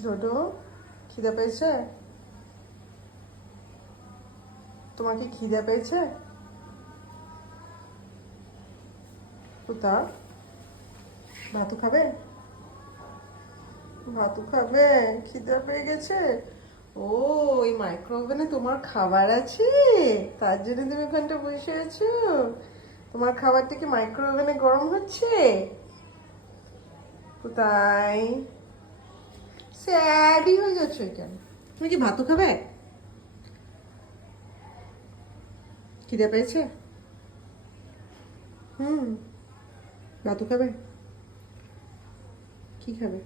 ডোডো খিদে পেয়েছে? তোমাকে খিদে পেয়েছে? ভাতু খাবে? ভাতু খাবে, খিদে পেয়ে গেছে? ও ওই মাইক্রো ওভেনে তোমার খাবার আছে? তার জন্য তুমি ওখানটা বসে আছো? তোমার খাবারটা কি মাইক্রো ওভেনে গরম হচ্ছে? কোথায়? স্যাডই হয়ে যাচ্ছে কেন তুমি কি ভাতও খাবে? খিদে পেয়েছে? হুম। ভাতও খাবে? কি খাবে?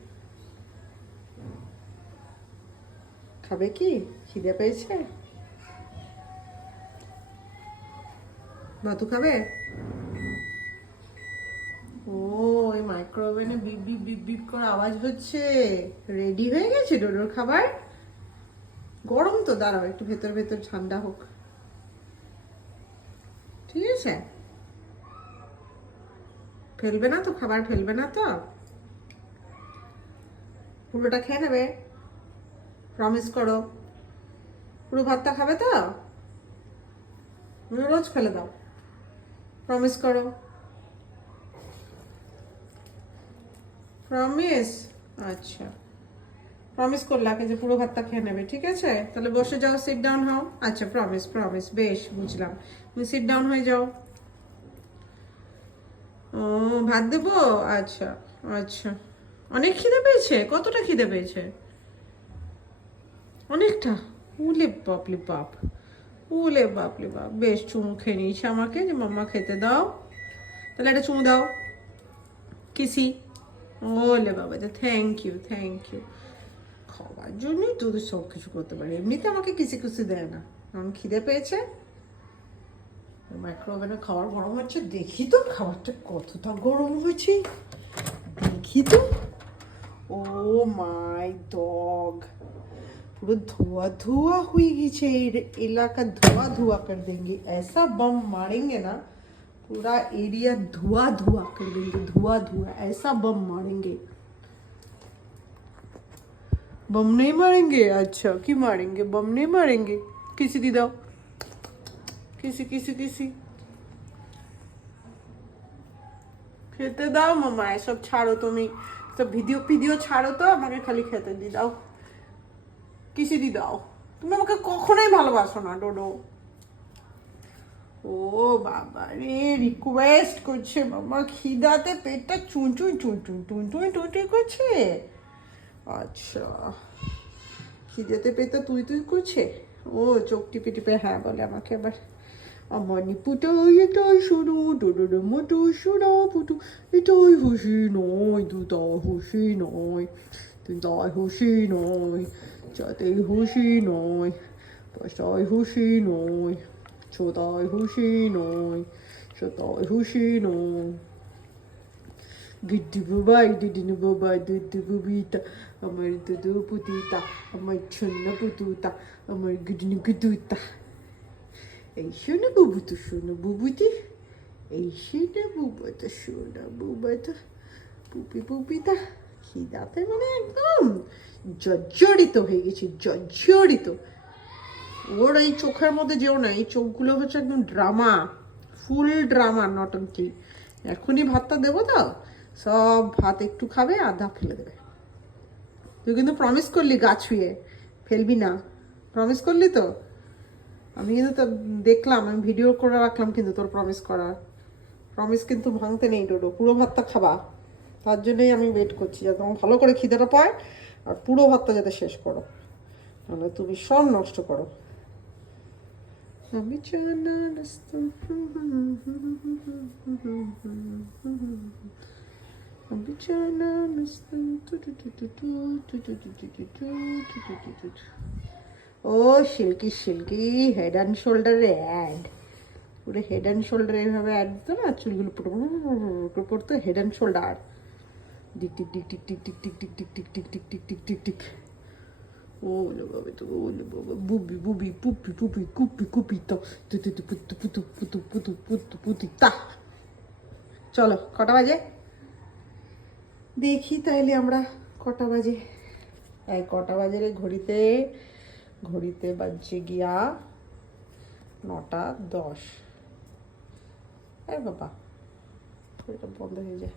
খাবে কি? খিদে পেয়েছে? ভাতু খাবে ও এই মাইক্রোওভেনে বিপ বিপ বিপ বিপ করে আওয়াজ হচ্ছে। রেডি হয়ে গেছে ডোডোর খাবার? গরম তো, দাঁড়াও, একটু ভেতর ভেতর ঠান্ডা হোক। ঠিক আছে? ফেলবে না তো, খাবার ফেলবে না তো? পুরোটা খেয়ে নেবে? প্রমিস করো। পুরো ভাতটা খাবে তো? রোজ ফেলে দাও। প্রমিস করো। প্রমিস আচ্ছা। প্রমিস করলাকে যে পুরো ভাতটা খেয়ে নেবে, ঠিক আছে? তাহলে বসে যাও সিট ডাউন হও। আচ্ছা প্রমিস প্রমিস বেশ, বুঝলাম। তুমি সিট ডাউন হয়ে যাও। ও, ভাত দেবো? আচ্ছা আচ্ছা। অনেক খিদে পেয়েছে? কতটা খিদে পেয়েছে? অনেকটা? উলে বাপলি বাপ। উলে বাপলি বাপ। বেশ, চুমু খেয়ে নিয়েছে আমাকে যে মাম্মা খেতে দাও। তাহলে একটা চুমু দাও। কিসি? ওলে বাবা, যে থ্যাংক ইউ থ্যাংক ইউ খাওয়ার জন্যই তো সব কিছু করতে পারে। এমনিতে আমাকে কিছু কিছু দেয় না। কারণ খিদে পেয়েছে মাইক্রোওভেনে খাবার গরম হচ্ছে, দেখি তো খাবারটা কতটা গরম হয়েছে। দেখি তো। ও মাই ডগ পুরো ধোয়া ধোয়া হয়ে গেছে, এই এলাকা ধোয়া ধোয়া কর দেঙ্গে। এসা বম মারেঙ্গে না। पूरा एरिया धुआं धुआं कर देंगे धुआं धुआं ऐसा बम मारेंगे बम नहीं मारेंगे अच्छा क्यों मारेंगे बम नहीं मारेंगे किसी दी दाओ किसी किसी किसी খেতে দাও মামা এসব ছাড়ো তুমি সব ভিডিও ভিডিও ছাড়ো তো আমাকে খালি খেতে দি দাও কিসে দি দাও তুমি আমাকে কখনোই ভালোবাসো না ডোডো ও বাবা রে রিকোয়েস্ট করছে মামা, খিদাতে পেটটা চুনচুন চুনচুন টুনটুন টুনটুন করছে। আচ্ছা খিদেতে পেটটা তুই তুই করছে? ও, চোখ টিপে টিপে হ্যাঁ বলে আমাকে আবার। আমার পুটাই এটাই শোনো ডোডো মোটো শোনো পুটু এটাই হুসি নয়, তুই তা হুসি নয়, তুই হুসি নয়, যাতে হুসি নয় পয়সায় হুসি নয়। ছটাই খুশি নয় সাতটাই খুশি নয় গিড্ডি বাবাই দিদিনি বাবাই দুধু বুবিতা আমার দুধু পুতিতা আমার ছন্ন পুতুতা আমার গিডনি গুদুতা এই শোনো বুবু তো শোনো বুবুতি এই শোনো বুবাটা শোনো বুবা বুবাটা পুপি পুপিতা খিদাতে মানে একদম জর্জরিত হয়ে গেছে জর্জরিত ওর এই চোখের মধ্যে যেও না, এই চোখগুলো হচ্ছে একদম ড্রামা, ফুল ড্রামা নটঙ্কি এখনই ভাতটা দেবো তো, সব ভাত একটু খাবে, আধা ফেলে দেবে। তুই কিন্তু প্রমিস করলি গা ছুঁয়ে, ফেলবি না। প্রমিস করলি তো? আমি কিন্তু তো দেখলাম, আমি ভিডিও করে রাখলাম কিন্তু তোর প্রমিস করার। প্রমিস কিন্তু ভাঙতে নেই, ডোডো, পুরো ভাতটা খাবা। তার জন্যই আমি ওয়েট করছি, যাতে আমার ভালো করে খিদেটা পায়, আর পুরো ভাতটা যাতে শেষ করো। নাহলে তুমি সব নষ্ট করো। আমি জানা রাস্তা আমি জানা রাস্তা ও সিল্কি সিল্কি হেড অ্যান্ড শোল্ডারে অ্যাড পুরো হেড অ্যান্ড শোল্ডারে এভাবে অ্যাড দিত না চুলগুলো পুরো পড়তো head and shoulder Dick tick tick tick tick tick tick tick tick tick tick tick tick tick tick tick Olha, babito, olha, babito, bubi, bubi, pupi, pupi, cupi, cupito, tutu, putu, putu, putu, putu, putu, putu, তা চলো কটা বাজে দেখি তাইলে আমরা কটা বাজে এই কটা বাজে রে ঘড়িতে ঘড়িতে বাজছে গিয়া নটা দশ এ বাবা বন্ধ হয়ে যায়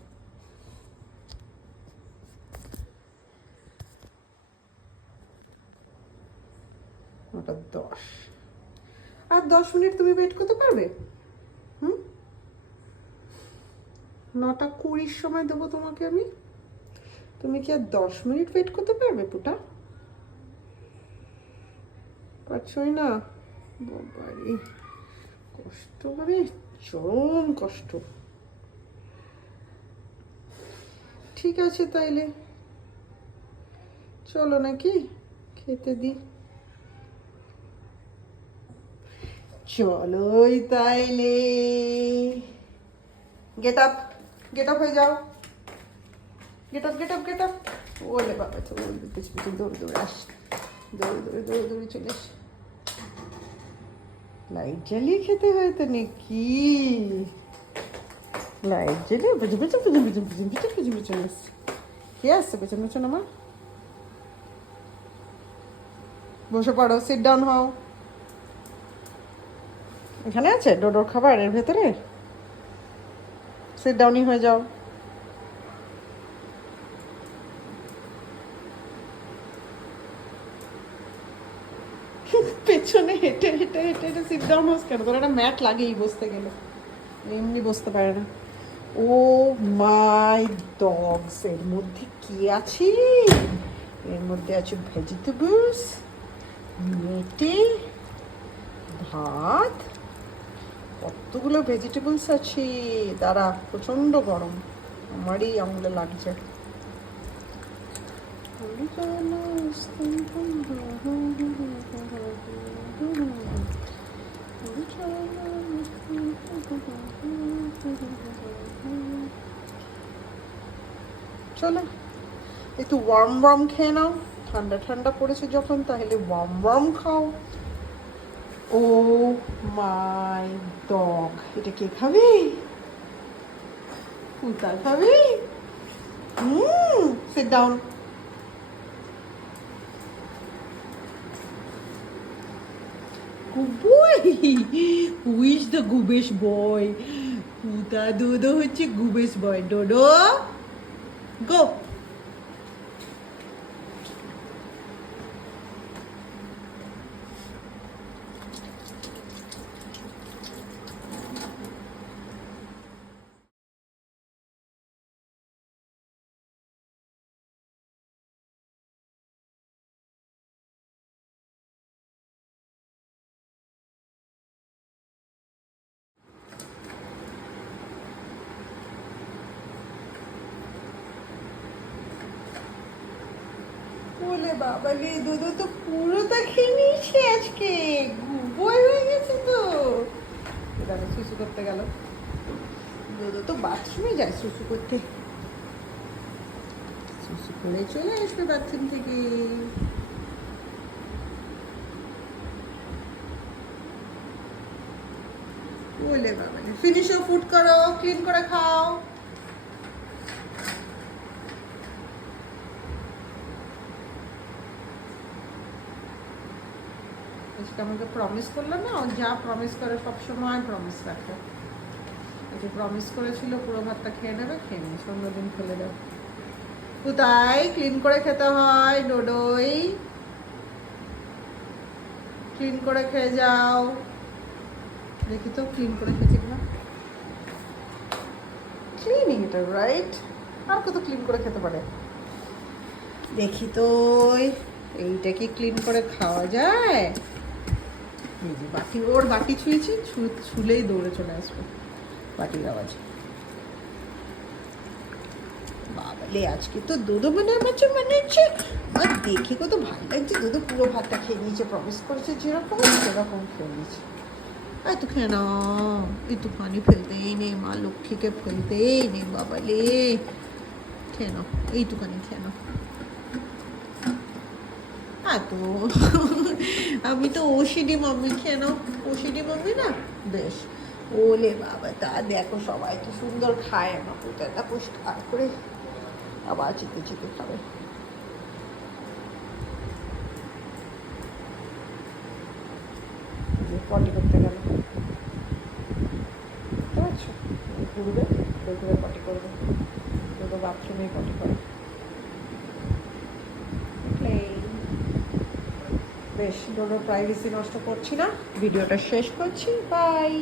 নটা দশ। আর দশ মিনিট তুমি ওয়েট করতে পারবে? হুম? নটা কুড়ির সময় দেবো তোমাকে আমি। তুমি কি আর দশ মিনিট ওয়েট করতে পারবে, পুটা? পারছই না। বাবারে, কষ্ট মানে চরম কষ্ট। ঠিক আছে তাইলে। চলো নাকি? খেতে দিই চলোই তাইলে। গেট আপ গেট আপ হয়ে যাও। Get up get up get up ওলে বাবা তো ওলে পিছু পিছু দৌড়ে দৌড়ে আস। দৌড়ে দৌড়ে দৌড়ে দৌড়ে চলে আস। লাইট জ্বালিয়ে খেতে হয় তো নাকি? লাইট জ্বালিয়ে বুঝে বুঝে বুঝে বুঝে বুঝে বুঝে বুঝে বুঝে আসছে কে আসছে পেছন পেছন আমার? বসে পড়ো সিট ডাউন হও। এখানে আছে? ডোডোর খাবার এর ভেতরে? সিট ডাউনই হয়ে যাও। পেছনে হেঁটে হেঁটে হেঁটে হেঁটে সিট ডাউন হোস কেন? তোর একটা ম্যাট লাগেই বসতে গেলে। এমনি বসতে পারে না। ও মাই ডগস এর মধ্যে কি আছে? এর মধ্যে আছে ভেজিটেবলস মেটে ভাত কতগুলো ভেজিটেবলস আছে? দাঁড়া প্রচণ্ড গরম। আমারই আঙুলে লাগছে। চলো, একটু ওয়ার্ম ওয়ার্ম খেয়ে নাও। ঠান্ডা ঠান্ডা পড়েছে যখন, তাহলে ওয়ার্ম ওয়ার্ম খাও। ও মাই ডগ এটা কে খাবে? কুতা খাবে? হুম sit down is the Gubesh boy? Puta, Dodo হচ্ছে গুবেশ বয় ডোডো গো বলে, বাবা রে দুধু তো পুরোটা খেয়ে নিয়েছে আজকে। গুবই হয়ে গেছে তো। দেখো শুশু করতে গেল। দুধু তো বাথরুমে যায় শুশু করতে। শুশু করে চলে আসবে বাথরুম থেকে। বলে বাবা ফিনিশ ফুড করো ক্লিন করে খাও। আজকে আমাকে প্রমিস করল না, ও যা প্রমিস করে সব সময় প্রমিস রাখে। যে প্রমিস করেছিল, পুরো ভাতটা খেয়ে নেবে খেয়ে নেবে সন্ধ্যা দিন ফেলে দেবে। কোথায়? ক্লিন করে খেতে হয়, ডোডোই। ক্লিন করে খেয়ে যাও। দেখি তো ক্লিন করে খেয়েছি কিনা। ক্লিনিং এটা রাইট আর কত ক্লিন করে খেতে পারে? দেখি তো, এইটা কি ক্লিন করে খাওয়া যায়? এই যে বাটি ওর বাটি ছুঁয়েছি ছুলেই দৌড়ে চলে আসবে বাটির আওয়াজ। বাবালে, আজকে তো দুধও মনে হচ্ছে মনে হচ্ছে আর দেখে কত ভালো লাগছে দুধও পুরো ভাতটা খেয়ে নিয়েছে প্রমিস করেছে, যেরকম, সেরকম খেয়ে নিয়েছে। এই তো খেয়ে না একটুখানি ফেলতেই নেই মা লক্ষ্মীকে ফেলতেই নেই বাবালে। খেয়ে নাও, এইটুখানি খেয়ে নাও। তো। আমি তো ওষিডি মাম্মি কেন ওষিডি মাম্মি না? বেশ। ওলে বাবা, তা দেখো সবাই তো সুন্দর খায় আমার পুতাটা পরিষ্কার করে আবার চিতে চিতে খাবে। পটি করতে গেল। বুঝতে পারছ? ঘুরবে ঘুরে পটি করবে। দুটো বাথরুমেই পটি করবে বেশ কোনো প্রাইভেসি নষ্ট করছি না। ভিডিওটা শেষ করছি বাই